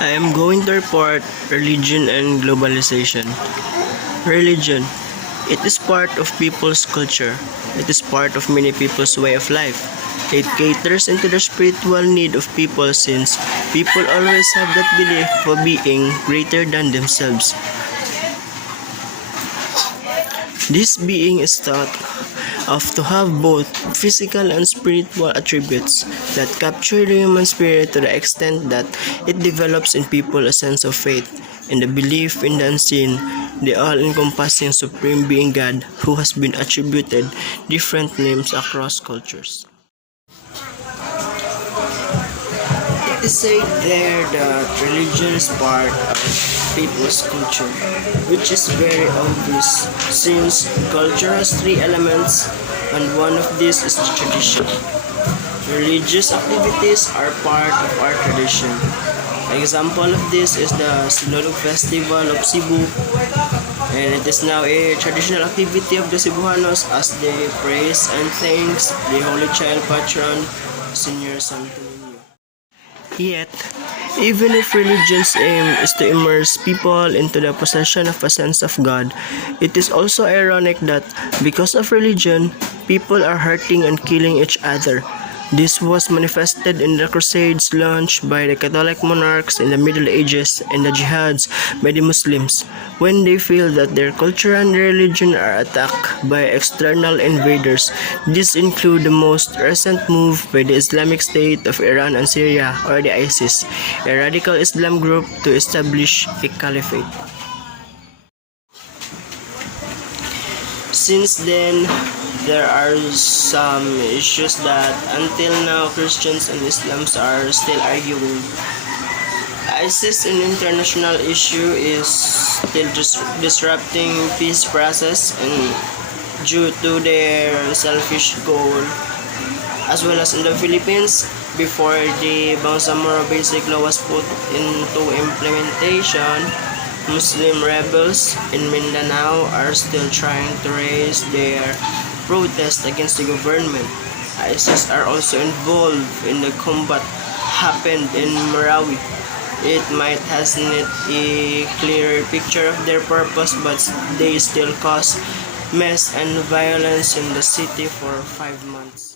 I am going to report religion and globalization. Religion. It is part of people's culture. It is part of many people's way of life. It caters into the spiritual need of people since people always have that belief of being greater than themselves. This being is thought of to have both physical and spiritual attributes that capture the human spirit to the extent that it develops in people a sense of faith and the belief in the unseen, the all-encompassing supreme being God who has been attributed different names across cultures. It is said there that religion is part of people's culture, which is very obvious since culture has three elements and one of these is the tradition. Religious activities are part of our tradition. An example of this is the Sinulog Festival of Cebu, and it is now a traditional activity of the Cebuanos as they praise and thanks the Holy Child Patron, Senior Santo Niño. Yet, even if religion's aim is to immerse people into the possession of a sense of God, it is also ironic that because of religion, people are hurting and killing each other. This was manifested in the crusades launched by the Catholic monarchs in the Middle Ages and the jihads by the Muslims when they feel that their culture and religion are attacked by external invaders. These include the most recent move by the Islamic State of Iran and Syria, or the ISIS, a radical Islam group to establish a caliphate. Since then, there are some issues that until now Christians and Muslims are still arguing. ISIS, an international issue, is still disrupting peace process and due to their selfish goal. As well as in the Philippines, before the Bangsamoro Basic Law was put into implementation, Muslim rebels in Mindanao are still trying to raise their protest against the government. ISIS are also involved in the combat happened in Marawi. It might hasn't a clearer picture of their purpose, but they still cause mess and violence in the city for 5 months.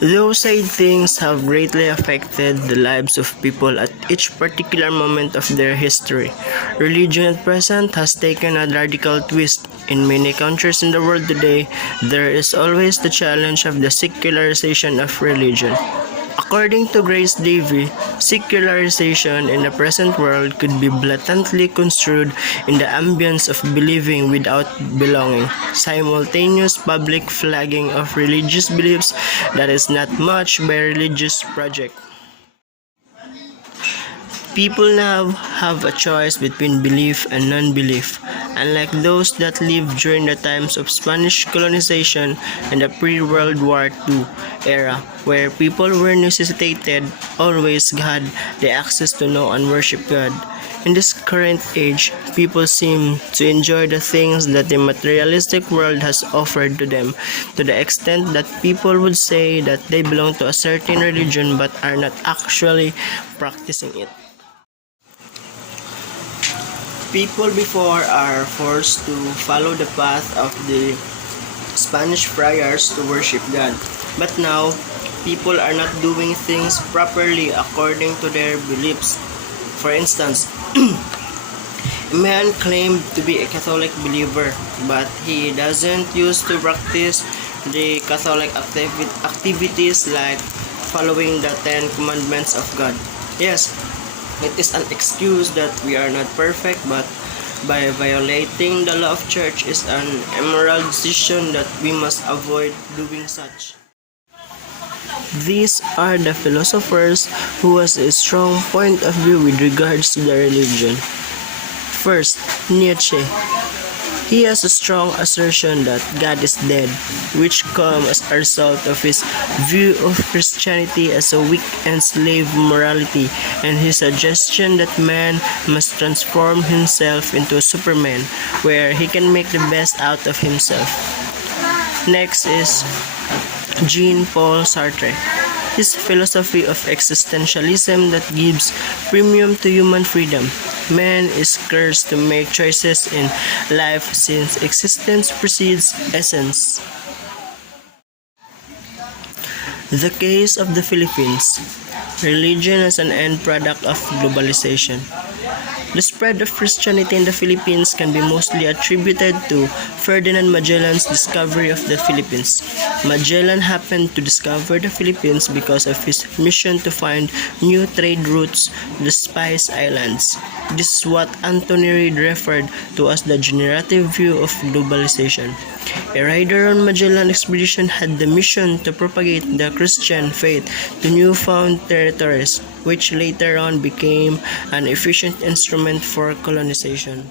Those side things have greatly affected the lives of people at each particular moment of their history. Religion at present has taken a radical twist. In many countries in the world today, there is always the challenge of the secularization of religion. According to Grace Davy, secularization in the present world could be blatantly construed in the ambience of believing without belonging, simultaneous public flagging of religious beliefs that is not matched by religious project. People now have a choice between belief and non-belief, unlike those that lived during the times of Spanish colonization and the pre-World War II era, where people were necessitated always had the access to know and worship God. In this current age, people seem to enjoy the things that the materialistic world has offered to them, to the extent that people would say that they belong to a certain religion but are not actually practicing it. People before are forced to follow the path of the Spanish friars to worship God. But now, people are not doing things properly according to their beliefs. For instance, a man claimed to be a Catholic believer, but he doesn't used to practice the Catholic activities like following the 10 commandments of God. Yes, it is an excuse that we are not perfect, but by violating the law of church is an immoral decision that we must avoid doing such. These are the philosophers who has a strong point of view with regards to the religion. First, Nietzsche. He has a strong assertion that God is dead, which comes as a result of his view of Christianity as a weak and slave morality, and his suggestion that man must transform himself into a Superman, where he can make the best out of himself. Next is Jean-Paul Sartre. his philosophy of existentialism that gives premium to human freedom. Man is cursed to make choices in life since existence precedes essence. The case of the Philippines. Religion as an end product of globalization. The spread of Christianity in the Philippines can be mostly attributed to Ferdinand Magellan's discovery of the Philippines. Magellan happened to discover the Philippines because of his mission to find new trade routes to the Spice Islands. This is what Anthony Reid referred to as the generative view of globalization. A rider on Magellan expedition had the mission to propagate the Christian faith to newfound territories, which later on became an efficient instrument for colonization.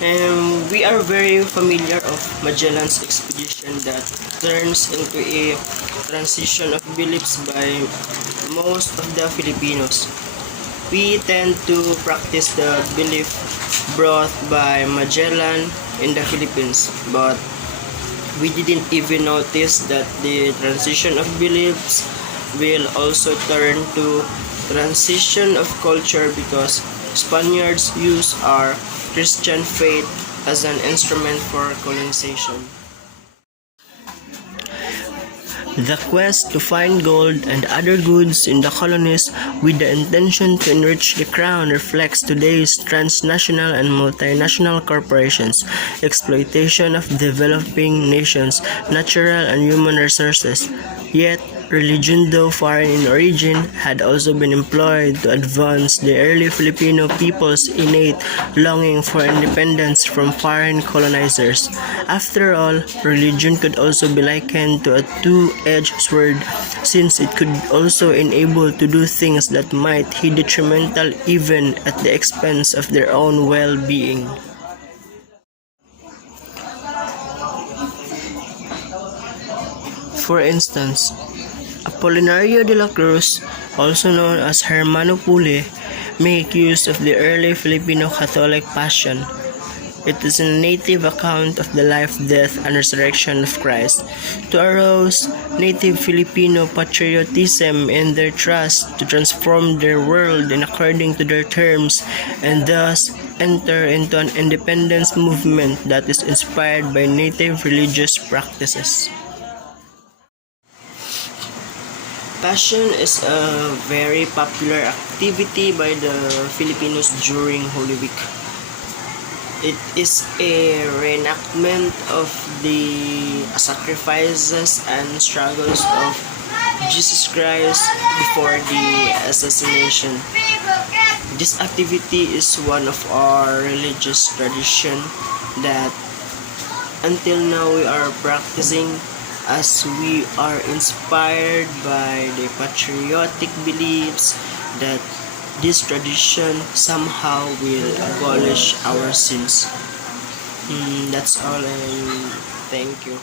And we are very familiar of Magellan's expedition that turns into a transition of beliefs by most of the Filipinos. We tend to practice the belief brought by Magellan in the Philippines, but we didn't even notice that the transition of beliefs will also turn to transition of culture because Spaniards use our Christian faith as an instrument for colonization. The quest to find gold and other goods in the colonies with the intention to enrich the crown reflects today's transnational and multinational corporations' exploitation of developing nations' natural and human resources. Yet, religion, though foreign in origin, had also been employed to advance the early Filipino people's innate longing for independence from foreign colonizers. After all, religion could also be likened to a two-edged sword, since it could also enable to do things that might be detrimental even at the expense of their own well-being. For instance, Apolinario de la Cruz, also known as Hermano Pule, make use of the early Filipino Catholic Passion. It is a native account of the life, death, and resurrection of Christ, to arouse native Filipino patriotism and their trust to transform their world in according to their terms, and thus enter into an independence movement that is inspired by native religious practices. Passion is a very popular activity by the Filipinos during Holy Week. It is a reenactment of the sacrifices and struggles of Jesus Christ before the assassination. This activity is one of our religious tradition that until now we are practicing, as we are inspired by the patriotic beliefs that this tradition somehow will abolish our sins. That's all, and thank you.